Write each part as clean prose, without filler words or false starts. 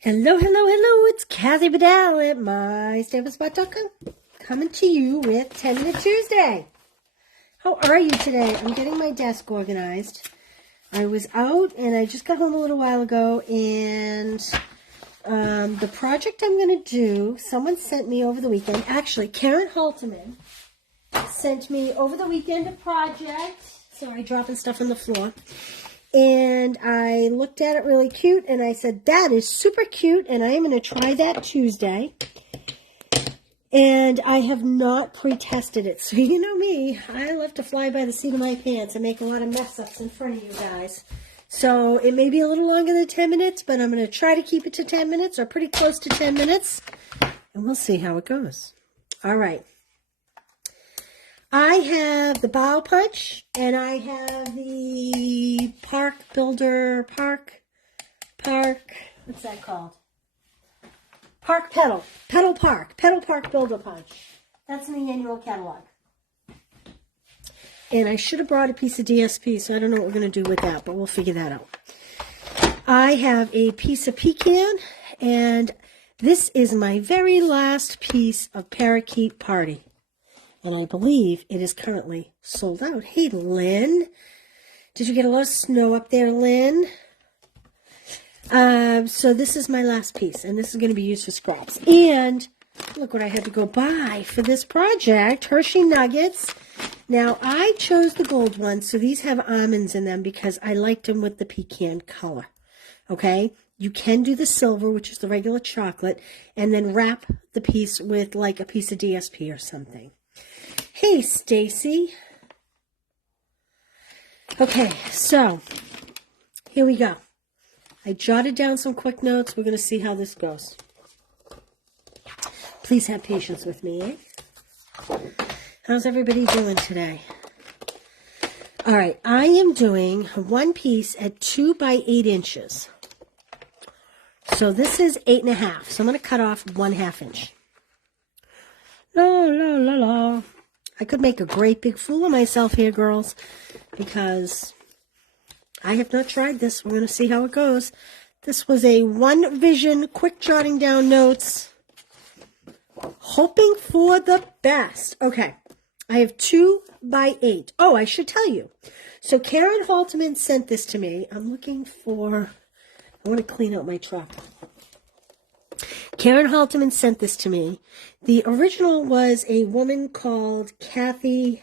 Hello, hello, hello. It's Kathy Bedell at mystampinspot.com coming to you with 10 Minute Tuesday. How are you today? I'm getting my desk organized. I was out and I just got home a little while ago, and the project I'm going to do, someone sent me over the weekend. Actually, Karen Halteman sent me over the weekend a project. Sorry, dropping stuff on the floor. And I looked at it really cute, and I said, that is super cute, and I am going to try that Tuesday. And I have not pre-tested it. So you know me, I love to fly by the seat of my pants and make a lot of mess-ups in front of you guys. So it may be a little longer than 10 minutes, but I'm going to try to keep it to 10 minutes, or pretty close to 10 minutes. And we'll see how it goes. All right. I have the Bough punch, and I have the Park, what's that called? Park Pedal Park Builder Punch. That's in the annual catalog. And I should have brought a piece of DSP, so I don't know what we're going to do with that, but we'll figure that out. I have a piece of pecan, and this is my very last piece of Parakeet Party. And I believe it is currently sold out. Hey, Lynn. Did you get a lot of snow up there, Lynn? So this is my last piece, and this is going to be used for scraps. And look what I had to go buy for this project. Hershey Nuggets. Now, I chose the gold ones, so these have almonds in them because I liked them with the pecan color. Okay? You can do the silver, which is the regular chocolate, and then wrap the piece with like a piece of DSP or something. Hey, Stacy. Okay, so here we go. I jotted down some quick notes. We're going to see how this goes. Please have patience with me, eh? How's everybody doing today? All right, I am doing one piece at 2 by 8 inches. So this is 8.5. So I'm going to cut off 1/2 inch. La, la, la, la. I could make a great big fool of myself here, girls, because I have not tried this. We're going to see how it goes. This was a One Vision quick jotting down notes, hoping for the best. Okay, I have 2 by 8. Oh, I should tell you. So Karen Halteman sent this to me. I'm looking for, I want to clean out my truck. Karen Halteman sent this to me. The original was a woman called Kathy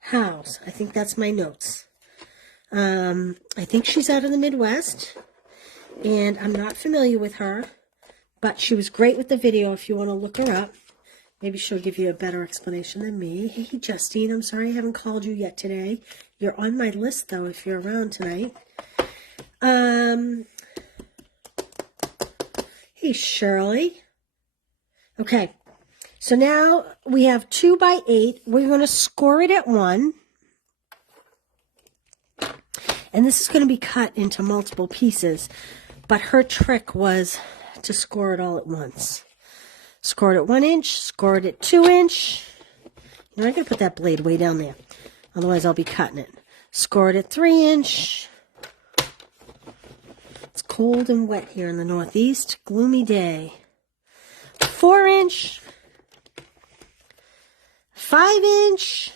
House. I think that's my notes. I think she's out of the Midwest, and I'm not familiar with her, but she was great with the video if you want to look her up. Maybe she'll give you a better explanation than me. Hey, Justine, I'm sorry I haven't called you yet today. You're on my list, though, if you're around tonight. Hey, Shirley. Okay, so now we have 2 by 8. We're going to score it at 1. And this is going to be cut into multiple pieces. But her trick was to score it all at once. Score it at 1 inch, score it at 2 inch. You know, I'm going to put that blade way down there. Otherwise, I'll be cutting it. Score it at 3 inch. It's cold and wet here in the Northeast. Gloomy day. 4 inch. 5 inch.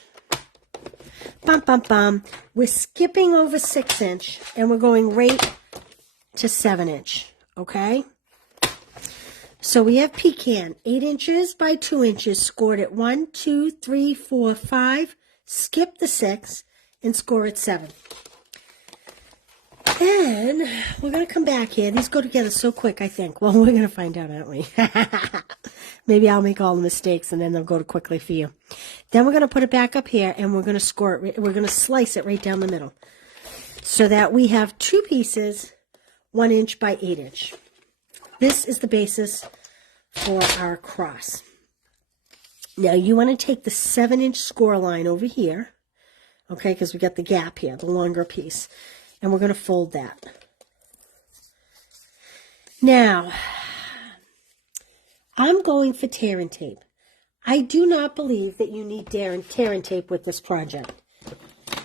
Bum, bum, bum. We're skipping over 6 inch, and we're going right to 7 inch. Okay? So we have pecan. 8 inches by 2 inches. Scored at 1, 2, 3, 4, 5. Skip the 6 and score at 7. Then we're going to come back here. These go together so quick, I think. Well, we're going to find out, aren't we? Maybe I'll make all the mistakes, and then they'll go quickly for you. Then we're going to put it back up here, and we're going to score it. We're going to slice it right down the middle so that we have 2 pieces, 1 inch by 8 inch. This is the basis for our cross. Now, you want to take the 7 inch score line over here, okay, because we got the gap here, the longer piece. And we're going to fold that. Now, I'm going for tear and tape. I do not believe that you need tear and tape with this project.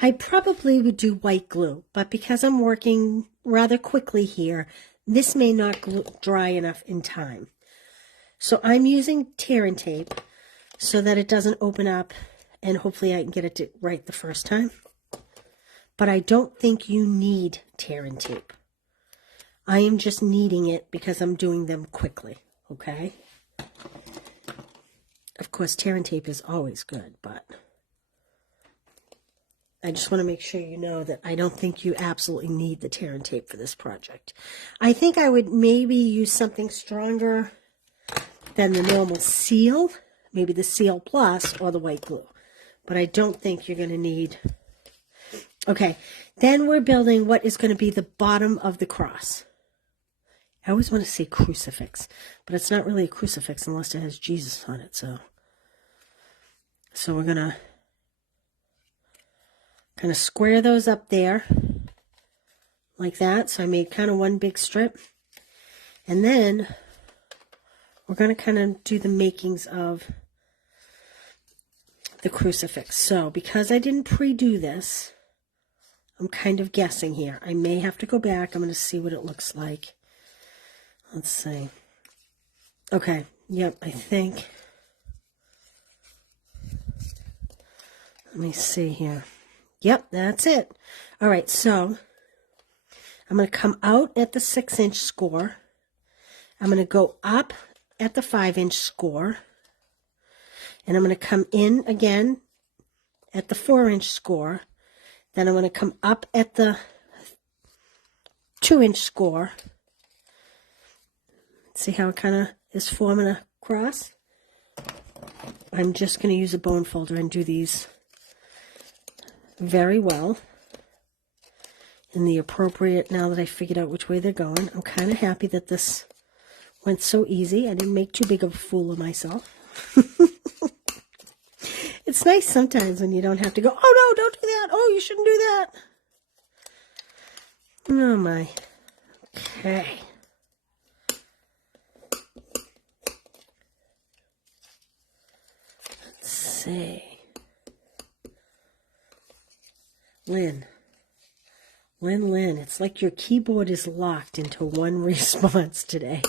I probably would do white glue, but because I'm working rather quickly here, this may not dry enough in time. So I'm using tear and tape so that it doesn't open up, and hopefully I can get it right the first time. But I don't think you need tear and tape. I am just needing it because I'm doing them quickly, okay? Of course, tear and tape is always good, but I just want to make sure you know that I don't think you absolutely need the tear and tape for this project. I think I would maybe use something stronger than the normal seal, maybe the Seal Plus or the white glue. But I don't think you're going to need... Okay, then we're building what is going to be the bottom of the cross. I always want to say crucifix, but it's not really a crucifix unless it has Jesus on it. So we're going to kind of square those up there like that. So I made kind of one big strip. And then we're going to kind of do the makings of the crucifix. So because I didn't pre-do this, I'm kind of guessing here. I may have to go back. I'm going to see what it looks like. Let's see. Okay. Yep, I think. Let me see here. Yep, that's it. All right, so I'm going to come out at the 6-inch score. I'm going to go up at the 5-inch score. And I'm going to come in again at the 4-inch score. Then I'm going to come up at the 2-inch score. See how it kind of is forming a cross? I'm just going to use a bone folder and do these very well in the appropriate, now that I figured out which way they're going. I'm kind of happy that this went so easy. I didn't make too big of a fool of myself. It's nice sometimes when you don't have to go, oh no, don't do that. Oh, you shouldn't do that. Oh my. Okay. Let's see. Lynn, it's like your keyboard is locked into one response today.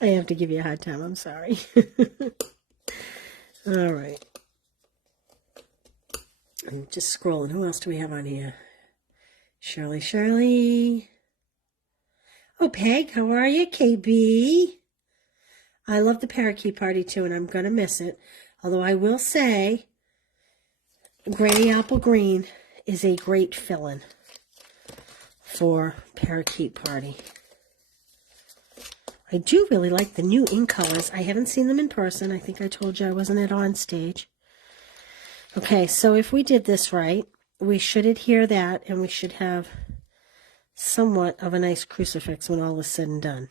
I have to give you a hard time. I'm sorry. All right. I'm just scrolling. Who else do we have on here? Shirley. Oh, Peg, how are you, KB? I love the parakeet party, too, and I'm going to miss it. Although I will say, Granny Apple Green is a great fill-in for parakeet party. I do really like the new ink colors. I haven't seen them in person. I think I told you I wasn't at on stage. Okay, so if we did this right, we should adhere that, and we should have somewhat of a nice crucifix when all is said and done.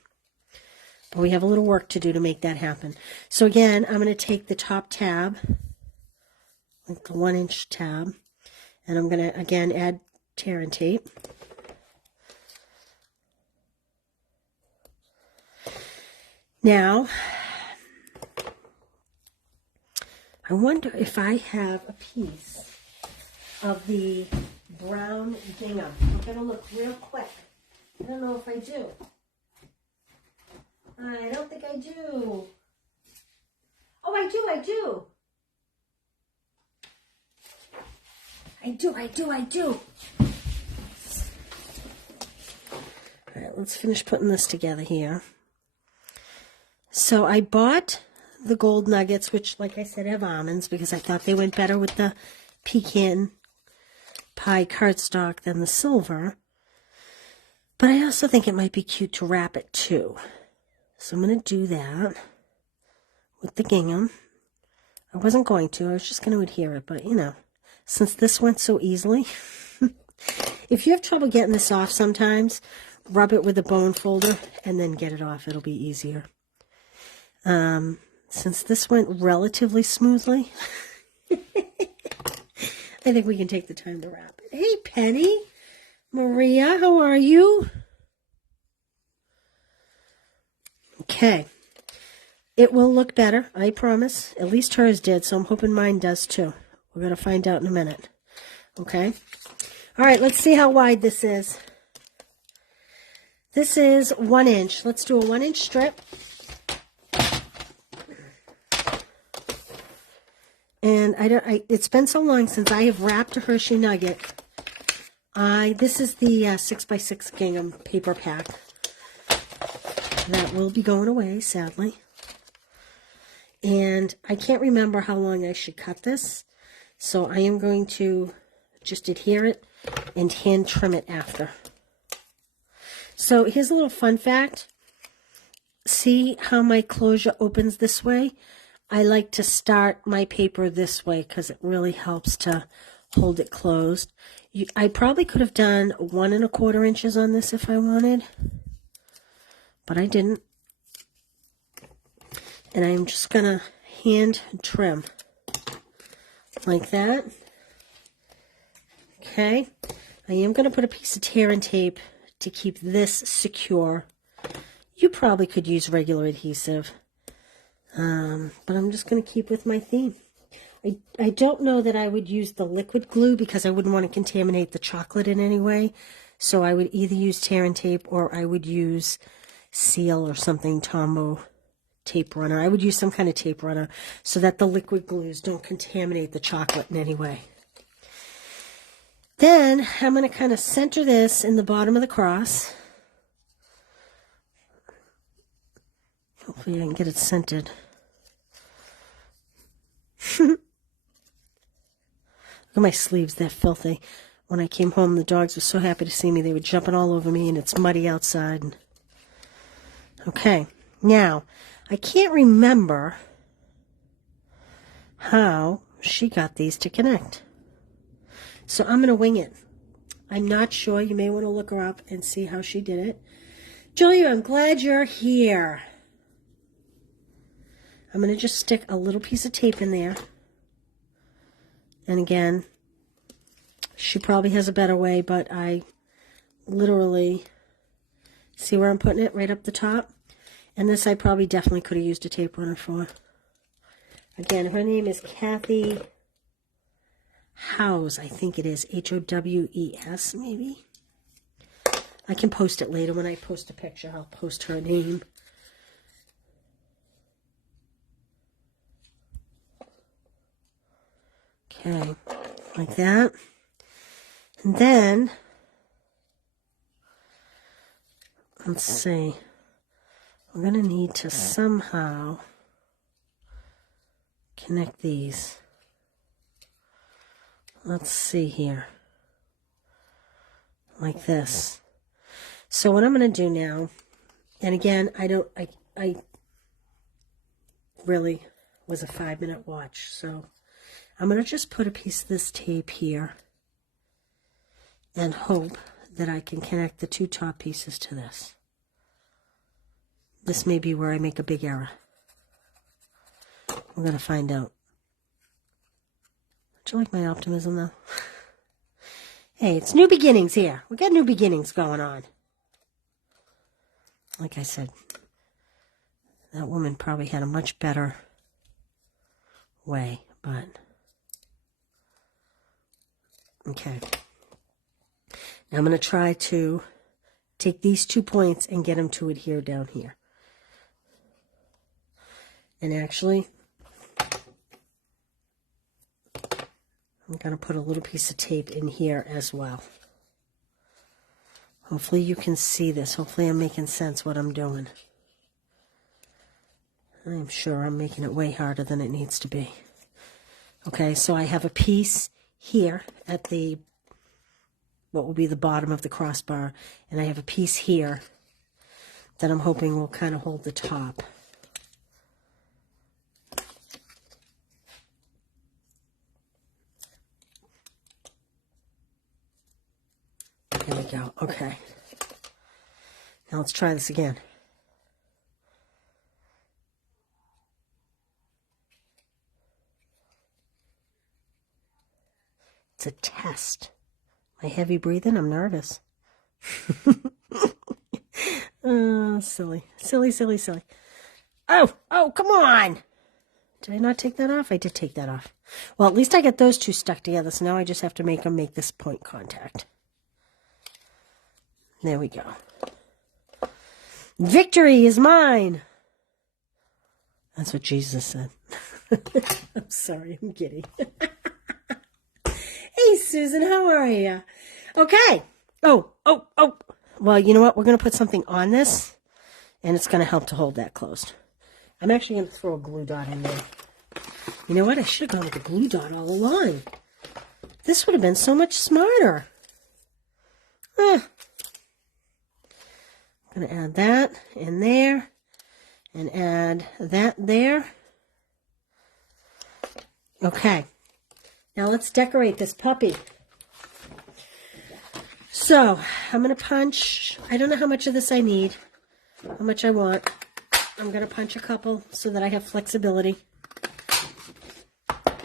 But we have a little work to do to make that happen. So again, I'm going to take the top tab, like the 1-inch tab, and I'm going to, again, add tear and tape. Now, I wonder if I have a piece of the brown gingham. I'm going to look real quick. I don't know if I do. I don't think I do. Oh, I do. I do. All right, let's finish putting this together here. So I bought the gold nuggets, which, like I said, have almonds, because I thought they went better with the Pecan Pie cardstock than the silver. But I also think it might be cute to wrap it, too. So I'm going to do that with the gingham. I wasn't going to. I was just going to adhere it, but, you know, since this went so easily. If you have trouble getting this off sometimes, rub it with a bone folder and then get it off. It'll be easier. Since this went relatively smoothly, I think we can take the time to wrap it. Hey, Penny. Maria, how are you? Okay. It will look better, I promise. At least hers did, so I'm hoping mine does too. We're going to find out in a minute. Okay? All right, let's see how wide this is. This is 1 inch. Let's do a 1 inch strip. And it's been so long since I have wrapped a Hershey Nugget. This is the 6x6 gingham paper pack. That will be going away, sadly. And I can't remember how long I should cut this. So I am going to just adhere it and hand trim it after. So here's a little fun fact. See how my closure opens this way? I like to start my paper this way because it really helps to hold it closed. I probably could have done 1 1/4 inches on this if I wanted, but I didn't. And I'm just going to hand trim like that. Okay. I am going to put a piece of tear and tape to keep this secure. You probably could use regular adhesive, but I'm just going to keep with my theme. I don't know that I would use the liquid glue because I wouldn't want to contaminate the chocolate in any way. So I would either use tear and tape or I would use seal or something, Tombow tape runner. I would use some kind of tape runner so that the liquid glues don't contaminate the chocolate in any way. Then I'm going to kind of center this in the bottom of the cross. Hopefully I can get it centered. Look at my sleeves, they're filthy. When I came home, the dogs were so happy to see me. They were jumping all over me, and it's muddy outside. Okay, now, I can't remember how she got these to connect. So I'm going to wing it. I'm not sure. You may want to look her up and see how she did it. Julia, I'm glad you're here. I'm going to just stick a little piece of tape in there. And again, she probably has a better way, but I literally, see where I'm putting it? Right up the top. And this I probably definitely could have used a tape runner for. Again, her name is Kathy Howes, I think it is. Howes, maybe? I can post it later. When I post a picture, I'll post her name. Okay, like that. And then, let's see. We're going to need to somehow connect these. Let's see here. Like this. So what I'm going to do now, and again, I really was a 5-minute watch, so I'm going to just put a piece of this tape here and hope that I can connect the 2 top pieces to this. This may be where I make a big error. We're going to find out. Don't you like my optimism, though? Hey, it's new beginnings here. We got new beginnings going on. Like I said, that woman probably had a much better way, but okay. Now I'm going to try to take these 2 points and get them to adhere down here. And actually, I'm going to put a little piece of tape in here as well. Hopefully you can see this. Hopefully I'm making sense what I'm doing. I'm sure I'm making it way harder than it needs to be. Okay, so I have a piece here at the, what will be the bottom of the crossbar, and I have a piece here that I'm hoping will kind of hold the top. There we go. Okay. Now let's try this again. It's a test. My heavy breathing, I'm nervous. Oh, silly. Silly, silly, silly. Oh, come on. Did I not take that off? I did take that off. Well, at least I got those 2 stuck together, so now I just have to make them make this point contact. There we go. Victory is mine. That's what Jesus said. I'm sorry, I'm kidding. Hey, Susan, how are you? Okay. Oh. Well, you know what? We're going to put something on this, and it's going to help to hold that closed. I'm actually going to throw a glue dot in there. You know what? I should have gone with the glue dot all along. This would have been so much smarter. I'm going to add that in there and add that there. Okay. Now let's decorate this puppy. So I'm going to punch. I don't know how much of this I need, how much I want. I'm going to punch a couple so that I have flexibility.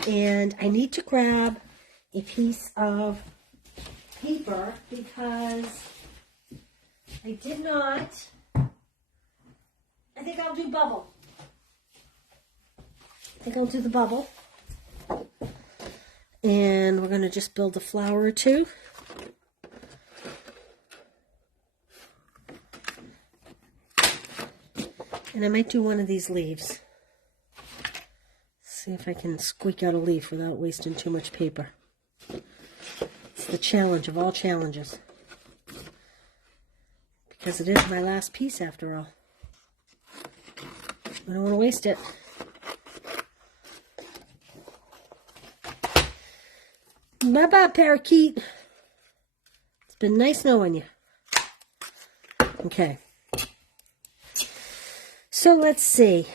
And I need to grab a piece of paper because I did not. I think I'll do bubble. I think I'll do the bubble. And we're going to just build a flower or two. And I might do one of these leaves. See if I can squeak out a leaf without wasting too much paper. It's the challenge of all challenges. Because it is my last piece after all. I don't want to waste it. Bye-bye, parakeet. It's been nice knowing you. Okay. So let's see.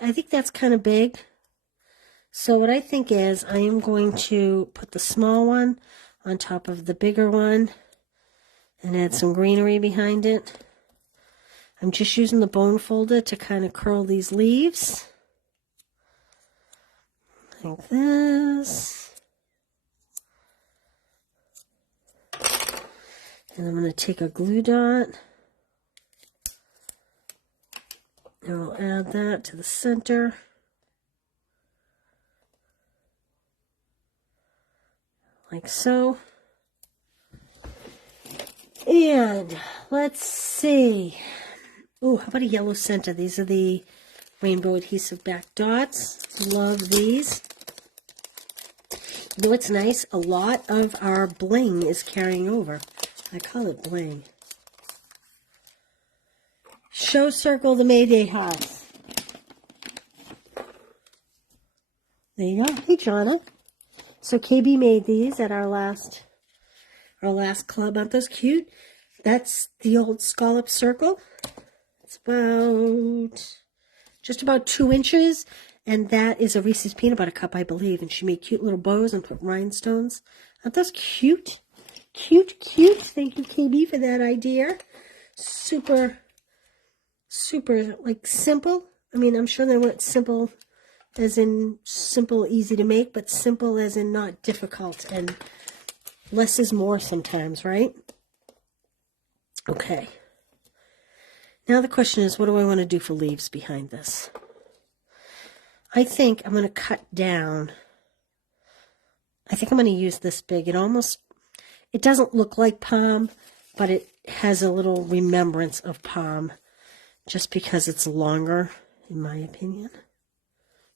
I think that's kind of big. So what I think is I am going to put the small one on top of the bigger one and add some greenery behind it. I'm just using the bone folder to kind of curl these leaves. Like this. And I'm going to take a glue dot. And I'll add that to the center. Like so. And let's see. Oh, how about a yellow center? These are the rainbow adhesive back dots. Love these. You know what's nice? A lot of our bling is carrying over. I call it bling. Show circle the Mayday house. There you go. Hey, Jonna. So KB made these at our last club. Aren't those cute? That's the old scallop circle. It's just about 2 inches, and that is a Reese's peanut butter cup, I believe. And she made cute little bows and put rhinestones. Aren't those cute? Cute. Thank you, KB, for that idea. Super, like, simple. I mean, I'm sure they weren't simple as in simple, easy to make, but simple as in not difficult, and less is more sometimes, right? Okay. Now the question is, what do I want to do for leaves behind this? I think I'm going to cut down. I think I'm going to use this big. It doesn't look like palm, but it has a little remembrance of palm just because it's longer, in my opinion.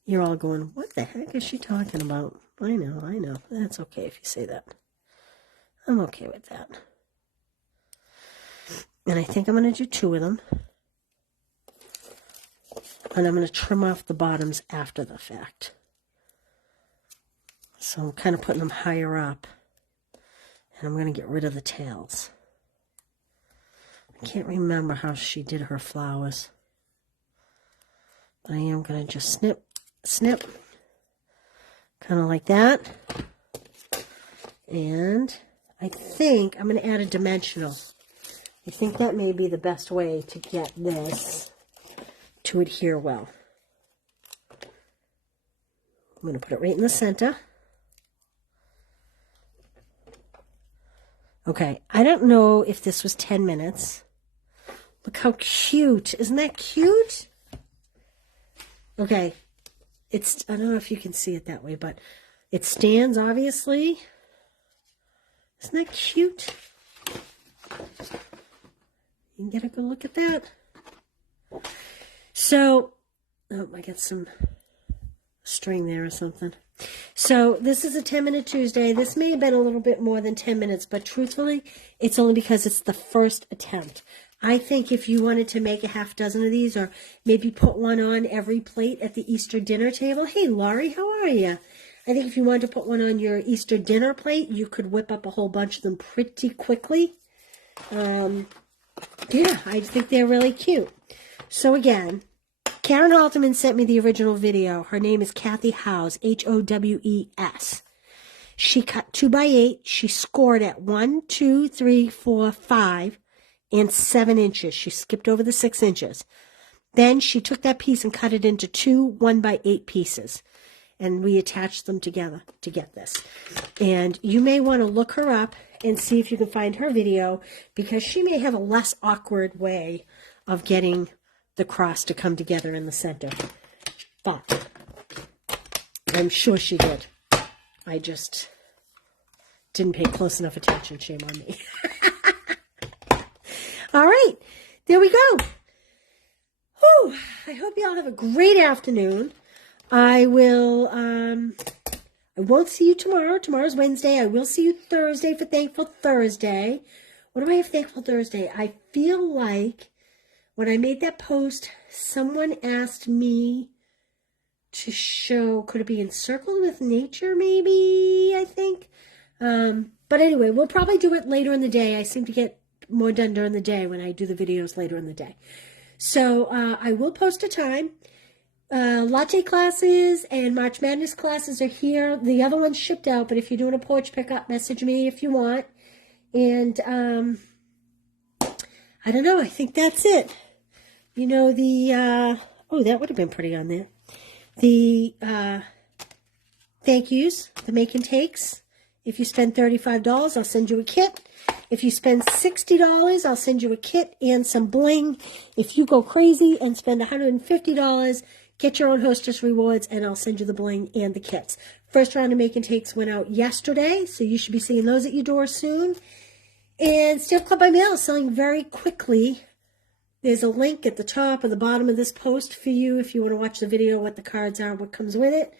You're all going, what the heck is she talking about? I know. That's okay if you say that. I'm okay with that. And I think I'm going to do 2 of them. And I'm going to trim off the bottoms after the fact. So I'm kind of putting them higher up. And I'm going to get rid of the tails. I can't remember how she did her flowers. But I am going to just snip. Kind of like that. And I think I'm going to add a dimensional. I think that may be the best way to get this to adhere well. I'm going to put it right in the center. Okay, I don't know if this was 10 minutes. Look how cute. Isn't that cute? Okay, I don't know if you can see it that way, but it stands, obviously. Isn't that cute? You can get a good look at that. So, oh, I got some string there or something. So this is a 10-minute Tuesday. This may have been a little bit more than 10 minutes, but truthfully, it's only because it's the first attempt. I think if you wanted to make a half dozen of these, or maybe put one on every plate at the Easter dinner table. Hey, Laurie, how are you? I think if you wanted to put one on your Easter dinner plate, you could whip up a whole bunch of them pretty quickly. Yeah, I think they're really cute. So again, Karen Halterman sent me the original video. Her name is Kathy Howes, Howes. She cut 2x8. She scored at 1, 2, 3, 4, 5, and 7 inches. She skipped over the 6 inches. Then she took that piece and cut it into 2 1x8 pieces. And we attached them together to get this. And you may want to look her up and see if you can find her video, because she may have a less awkward way of getting the cross to come together in the center. But I'm sure she did. I just didn't pay close enough attention. Shame on me. All right, there we go. Whew. I hope you all have a great afternoon. I won't see you tomorrow. Tomorrow's Wednesday. I will see you Thursday for Thankful Thursday. What do I have Thankful Thursday? I feel like when I made that post, someone asked me to show, could it be Encircled with Nature, maybe, I think. But anyway, we'll probably do it later in the day. I seem to get more done during the day when I do the videos later in the day. So I will post a time. Latte classes and March Madness classes are here. The other one's shipped out, but if you're doing a porch pickup, message me if you want. And I don't know. I think that's it. You know, oh, that would have been pretty on there. The thank yous, the make and takes. If you spend $35, I'll send you a kit. If you spend $60, I'll send you a kit and some bling. If you go crazy and spend $150, get your own hostess rewards, and I'll send you the bling and the kits. First round of make and takes went out yesterday, so you should be seeing those at your door soon. And Stamp Club by Mail is selling very quickly. There's a link at the top or the bottom of this post for you if you want to watch the video, what the cards are, what comes with it.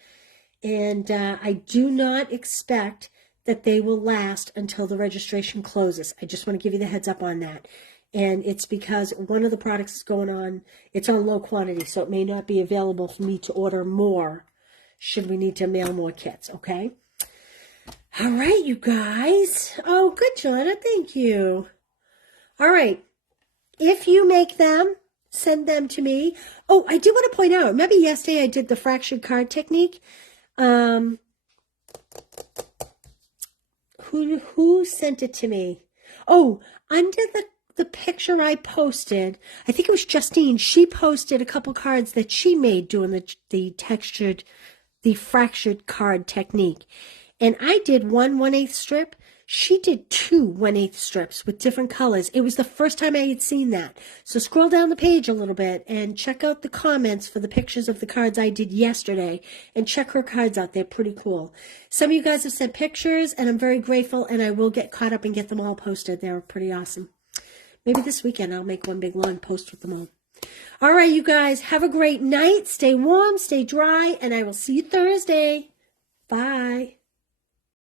And I do not expect that they will last until the registration closes. I just want to give you the heads up on that. And it's because one of the products is going on, it's on low quantity, so it may not be available for me to order more should we need to mail more kits, okay? All right, you guys. Oh, good, Joanna. Thank you. All right. If you make them, send them to me. Oh, I do want to point out, remember yesterday I did the fractured card technique? Who sent it to me? Oh, under the picture I posted, I think it was Justine. She posted a couple cards that she made doing the fractured card technique. And I did 1 1/8 strip. She did 2 1/8 strips with different colors. It was the first time I had seen that. So scroll down the page a little bit and check out the comments for the pictures of the cards I did yesterday. And check her cards out. They're pretty cool. Some of you guys have sent pictures, and I'm very grateful, and I will get caught up and get them all posted. They're pretty awesome. Maybe this weekend I'll make one big long post with them all. All right, you guys, have a great night. Stay warm, stay dry, and I will see you Thursday. Bye.